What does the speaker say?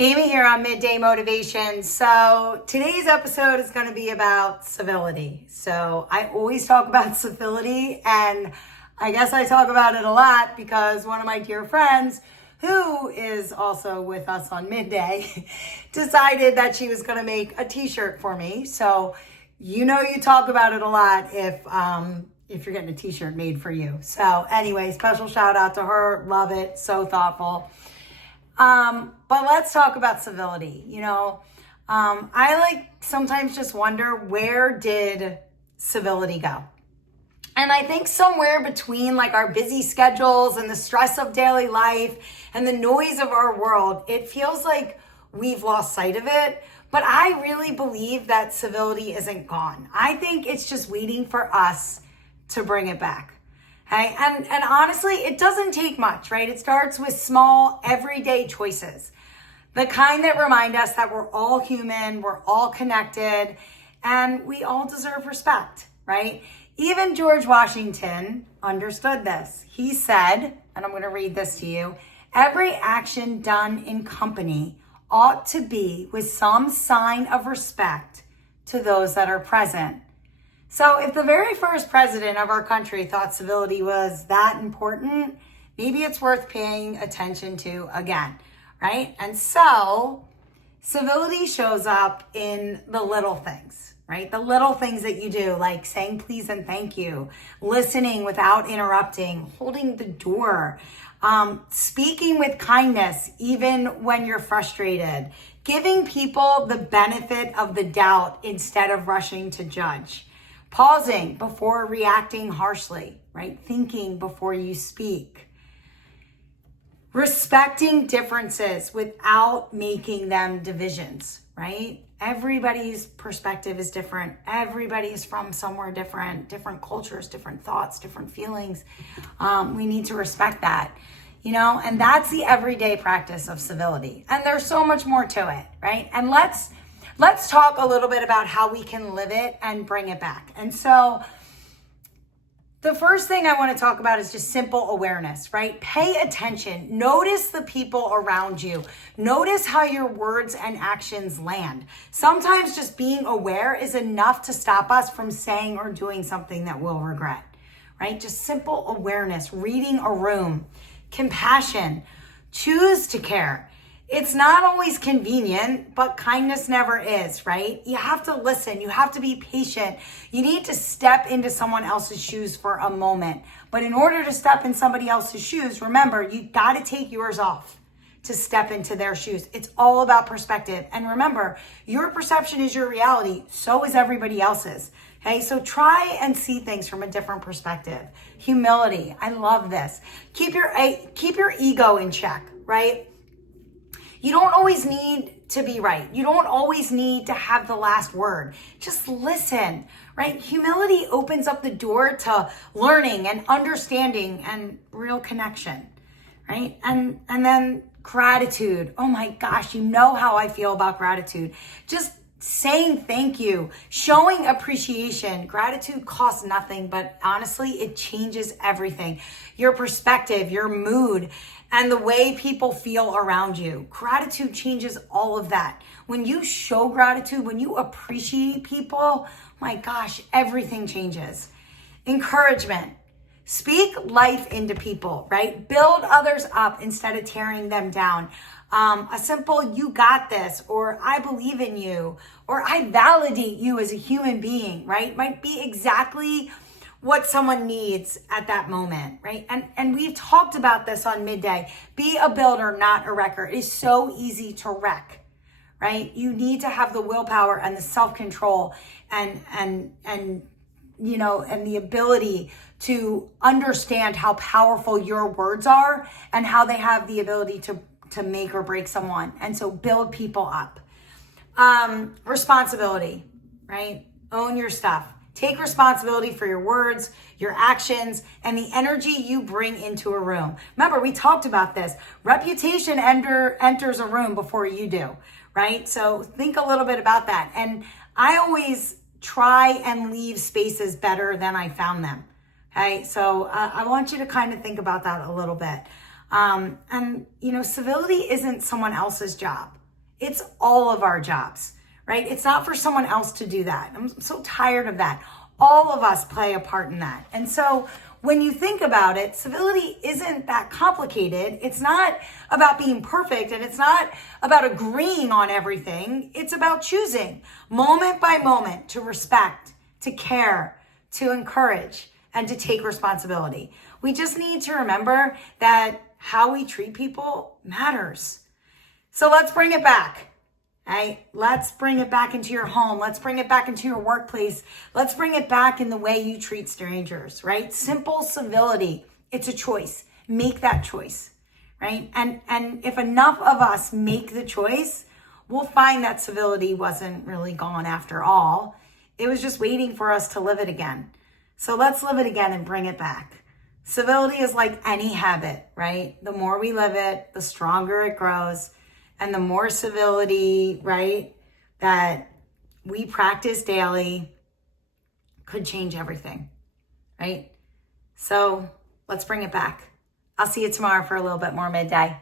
Amy here on Midday Motivation. So today's episode is going to be about civility. So I always talk about civility, and I guess I talk about it a lot because one of my dear friends, who is also with us on Midday, decided that she was going to make a t-shirt for me. So you talk about it a lot if you're getting a t-shirt made for you. So anyway, special shout out to her. Love it. So thoughtful. But let's talk about civility. I sometimes just wonder, where did civility go? And I think somewhere between our busy schedules and the stress of daily life and the noise of our world, it feels like we've lost sight of it. But I really believe that civility isn't gone. I think it's just waiting for us to bring it back. Okay? And honestly, it doesn't take much, right? It starts with small, everyday choices. The kind that remind us that we're all human, we're all connected, and we all deserve respect, right? Even George Washington understood this. He said, and I'm going to read this to you, "Every action done in company ought to be with some sign of respect to those that are present." So if the very first president of our country thought civility was that important, maybe it's worth paying attention to again, right? And so civility shows up in the little things, right? The little things that you do, like saying please and thank you, listening without interrupting, holding the door, speaking with kindness even when you're frustrated, giving people the benefit of the doubt instead of rushing to judge, pausing before reacting harshly, right? Thinking before you speak. Respecting differences without making them divisions, right? Everybody's perspective is different. Everybody is from somewhere different cultures, different thoughts, different feelings. We need to respect that, and that's the everyday practice of civility. And there's so much more to it, right? And let's talk a little bit about how we can live it and bring it back. And so the first thing I want to talk about is just simple awareness, right? Pay attention. Notice the people around you. Notice how your words and actions land. Sometimes just being aware is enough to stop us from saying or doing something that we'll regret, right? Just simple awareness, reading a room, compassion, choose to care. It's not always convenient, but kindness never is, right? You have to listen. You have to be patient. You need to step into someone else's shoes for a moment. But in order to step in somebody else's shoes, remember, you got to take yours off to step into their shoes. It's all about perspective. And remember, your perception is your reality. So is everybody else's. Okay, so try and see things from a different perspective. Humility. I love this. Keep your ego in check, right? You don't always need to be right. You don't always need to have the last word. Just listen, right? Humility opens up the door to learning and understanding and real connection, right? And then gratitude. Oh my gosh, you know how I feel about gratitude. Just saying thank you, showing appreciation. Gratitude costs nothing, but honestly, it changes everything. Your perspective, your mood, and the way people feel around you. Gratitude changes all of that. When you show gratitude, when you appreciate people, my gosh, everything changes. Encouragement. Speak life into people, right? Build others up instead of tearing them down. A simple "you got this," or "I believe in you," or "I validate you as a human being," right? Might be exactly what someone needs at that moment, right? And we've talked about this on Midday. Be a builder, not a wrecker. It is so easy to wreck, right? You need to have the willpower and the self-control and the ability to understand how powerful your words are and how they have the ability to make or break someone. And so build people up. Responsibility, right? Own your stuff. Take responsibility for your words, your actions, and the energy you bring into a room. Remember, we talked about this. Reputation enters a room before you do, right? So think a little bit about that. And I always try and leave spaces better than I found them. Okay, so I want you to kind of think about that a little bit. Civility isn't someone else's job. It's all of our jobs, right? It's not for someone else to do that. I'm so tired of that. All of us play a part in that. And so when you think about it, civility isn't that complicated. It's not about being perfect, and it's not about agreeing on everything. It's about choosing moment by moment to respect, to care, to encourage, and to take responsibility. We just need to remember that how we treat people matters. So let's bring it back. Right? Let's bring it back into your home. Let's bring it back into your workplace. Let's bring it back in the way you treat strangers, right? Simple civility. It's a choice. Make that choice, right? And if enough of us make the choice, we'll find that civility wasn't really gone after all. It was just waiting for us to live it again. So let's live it again and bring it back. Civility is like any habit, right? The more we live it, the stronger it grows. And the more civility, right, that we practice daily could change everything, right? So let's bring it back. I'll see you tomorrow for a little bit more midday.